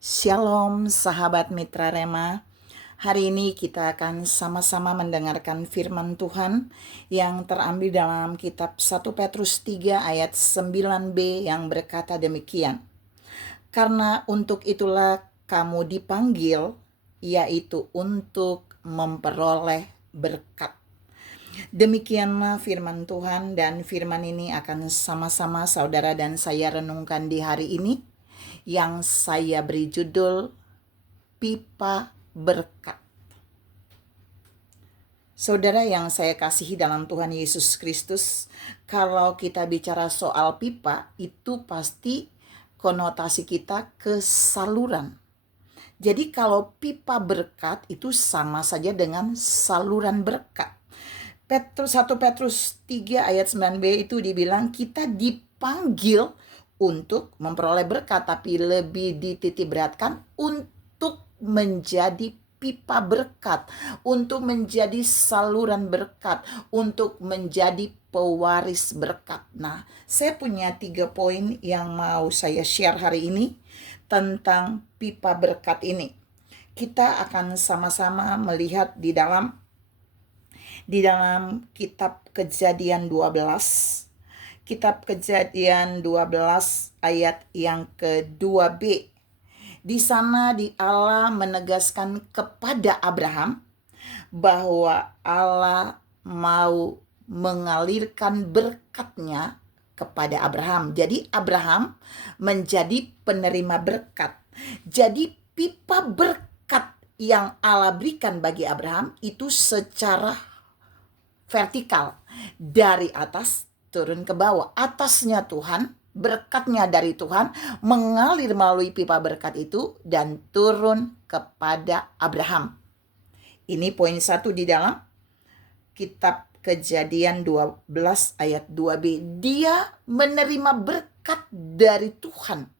Shalom sahabat Mitra Rema. Hari ini kita akan sama-sama mendengarkan firman Tuhan yang terambil dalam kitab 1 Petrus 3 ayat 9b yang berkata demikian. Karena untuk itulah kamu dipanggil, yaitu untuk memperoleh berkat. Demikianlah firman Tuhan, dan firman ini akan sama-sama saudara dan saya renungkan di hari ini, yang saya beri judul Pipa Berkat. Saudara yang saya kasihi dalam Tuhan Yesus Kristus, kalau kita bicara soal pipa, itu pasti konotasi kita ke saluran. Jadi kalau pipa berkat itu sama saja dengan saluran berkat. 1 Petrus 3 ayat 9b itu dibilang kita dipanggil untuk memperoleh berkat, tapi lebih dititik beratkan untuk menjadi pipa berkat, untuk menjadi saluran berkat, untuk menjadi pewaris berkat. Nah, saya punya 3 poin yang mau saya share hari ini tentang pipa berkat ini. Kita akan sama-sama melihat di dalam kitab Kejadian 12. Kitab Kejadian 12 ayat yang ke-2b. Di sana Allah menegaskan kepada Abraham bahwa Allah mau mengalirkan berkatnya kepada Abraham. Jadi Abraham menjadi penerima berkat. Jadi pipa berkat yang Allah berikan bagi Abraham itu secara vertikal, dari atas turun ke bawah. Atasnya Tuhan, berkatnya dari Tuhan mengalir melalui pipa berkat itu dan turun kepada Abraham. Ini poin 1 di dalam kitab Kejadian 12 ayat 2b. Dia menerima berkat dari Tuhan.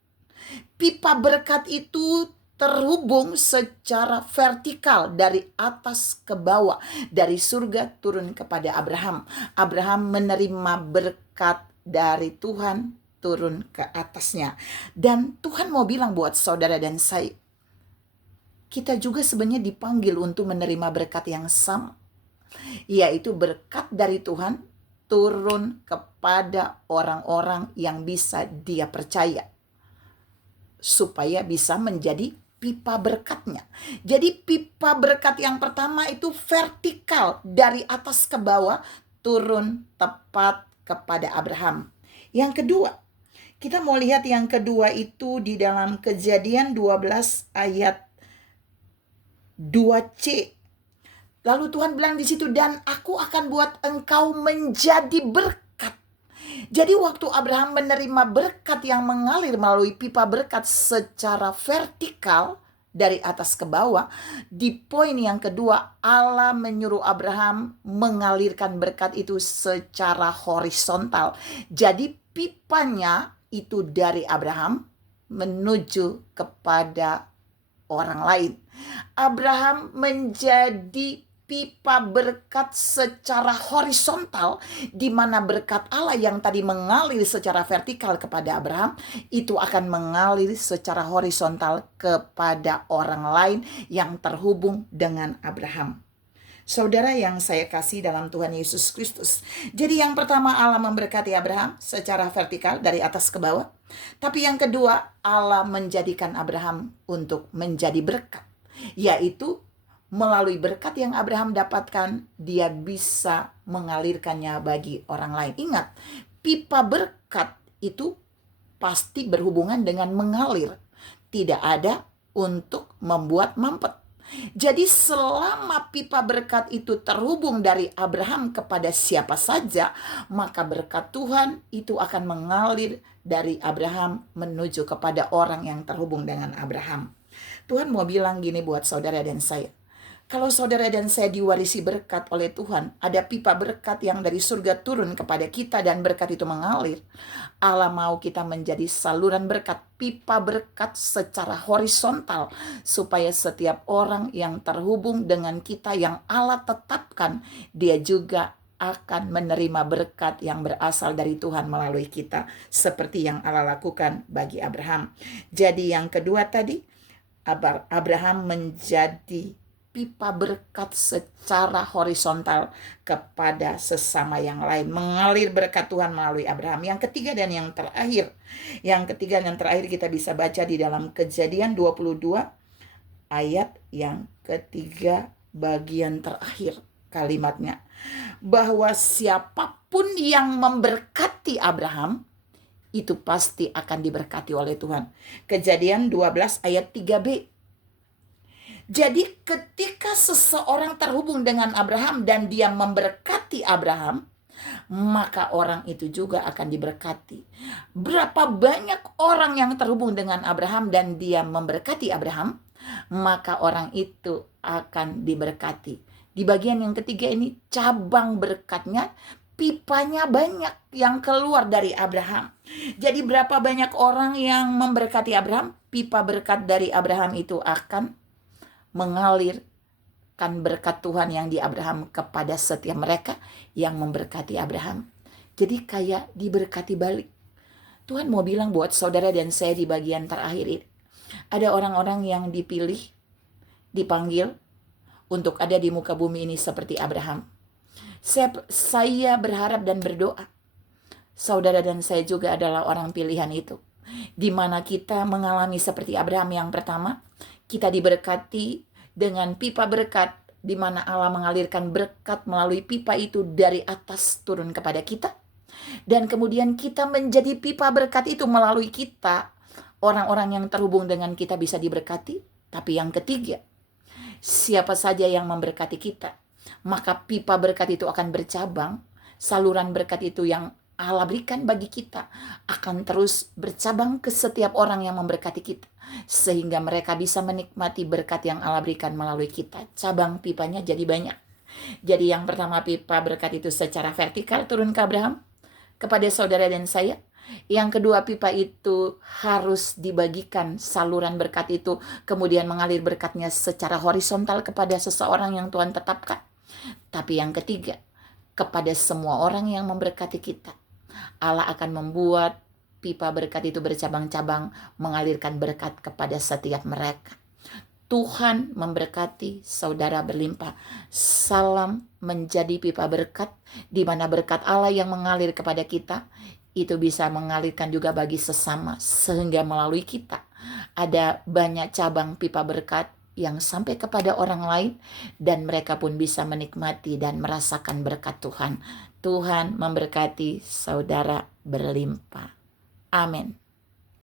Pipa berkat itu terhubung secara vertikal dari atas ke bawah, dari surga turun kepada Abraham. Abraham menerima berkat dari Tuhan turun ke atasnya. Dan Tuhan mau bilang buat saudara dan saya, kita juga sebenarnya dipanggil untuk menerima berkat yang sama, yaitu berkat dari Tuhan turun kepada orang-orang yang bisa dia percaya, supaya bisa menjadi pipa berkatnya. Jadi pipa berkat yang pertama itu vertikal, dari atas ke bawah, turun tepat kepada Abraham. Yang kedua, kita mau lihat yang kedua itu di dalam Kejadian 12 ayat 2c. Lalu Tuhan bilang di situ, dan aku akan buat engkau menjadi berkat. Jadi waktu Abraham menerima berkat yang mengalir melalui pipa berkat secara vertikal dari atas ke bawah, di poin yang kedua Allah menyuruh Abraham mengalirkan berkat itu secara horizontal. Jadi pipanya itu dari Abraham menuju kepada orang lain. Abraham menjadi pipa berkat secara horizontal, di mana berkat Allah yang tadi mengalir secara vertikal kepada Abraham itu akan mengalir secara horizontal kepada orang lain yang terhubung dengan Abraham. Saudara yang saya kasih dalam Tuhan Yesus Kristus. Jadi yang pertama, Allah memberkati Abraham secara vertikal dari atas ke bawah. Tapi yang kedua, Allah menjadikan Abraham untuk menjadi berkat, yaitu melalui berkat yang Abraham dapatkan, dia bisa mengalirkannya bagi orang lain. Ingat, pipa berkat itu pasti berhubungan dengan mengalir. Tidak ada untuk membuat mampet. Jadi selama pipa berkat itu terhubung dari Abraham kepada siapa saja, maka berkat Tuhan itu akan mengalir dari Abraham menuju kepada orang yang terhubung dengan Abraham. Tuhan mau bilang gini buat saudara dan saya. Kalau saudara dan saya diwarisi berkat oleh Tuhan, ada pipa berkat yang dari surga turun kepada kita dan berkat itu mengalir. Allah mau kita menjadi saluran berkat, pipa berkat secara horizontal, supaya setiap orang yang terhubung dengan kita yang Allah tetapkan, dia juga akan menerima berkat yang berasal dari Tuhan melalui kita, seperti yang Allah lakukan bagi Abraham. Jadi yang kedua tadi, Abraham menjadi pipa berkat secara horizontal kepada sesama yang lain. Mengalir berkat Tuhan melalui Abraham. Yang ketiga dan yang terakhir. Yang ketiga dan terakhir kita bisa baca di dalam Kejadian 22 ayat yang ketiga bagian terakhir kalimatnya. Bahwa siapapun yang memberkati Abraham, itu pasti akan diberkati oleh Tuhan. Kejadian 12 ayat 3b. Jadi ketika seseorang terhubung dengan Abraham dan dia memberkati Abraham, maka orang itu juga akan diberkati. Berapa banyak orang yang terhubung dengan Abraham dan dia memberkati Abraham, maka orang itu akan diberkati. Di bagian yang ketiga ini cabang berkatnya, pipanya banyak yang keluar dari Abraham. Jadi berapa banyak orang yang memberkati Abraham, pipa berkat dari Abraham itu akan mengalirkan berkat Tuhan yang di Abraham kepada setiap mereka yang memberkati Abraham. Jadi kayak diberkati balik. Tuhan mau bilang buat saudara dan saya di bagian terakhir ini, ada orang-orang yang dipilih, dipanggil untuk ada di muka bumi ini seperti Abraham. Saya berharap dan berdoa, saudara dan saya juga adalah orang pilihan itu. Di mana kita mengalami seperti Abraham yang pertama, kita diberkati dengan pipa berkat, di mana Allah mengalirkan berkat melalui pipa itu dari atas turun kepada kita. Dan kemudian kita menjadi pipa berkat itu melalui kita. Orang-orang yang terhubung dengan kita bisa diberkati. Tapi yang ketiga, siapa saja yang memberkati kita, maka pipa berkat itu akan bercabang. Saluran berkat itu yang Allah berikan bagi kita akan terus bercabang ke setiap orang yang memberkati kita, sehingga mereka bisa menikmati berkat yang Allah berikan melalui kita. Cabang pipanya jadi banyak. Jadi yang pertama, pipa berkat itu secara vertikal turun ke Abraham, kepada saudara dan saya. Yang kedua, pipa itu harus dibagikan, saluran berkat itu kemudian mengalir berkatnya secara horizontal kepada seseorang yang Tuhan tetapkan. Tapi yang ketiga, kepada semua orang yang memberkati kita, Allah akan membuat pipa berkat itu bercabang-cabang, mengalirkan berkat kepada setiap mereka. Tuhan memberkati saudara berlimpah. Salam menjadi pipa berkat, di mana berkat Allah yang mengalir kepada kita, itu bisa mengalirkan juga bagi sesama, sehingga melalui kita ada banyak cabang pipa berkat yang sampai kepada orang lain, dan mereka pun bisa menikmati dan merasakan berkat Tuhan. Tuhan memberkati saudara berlimpah. Amin.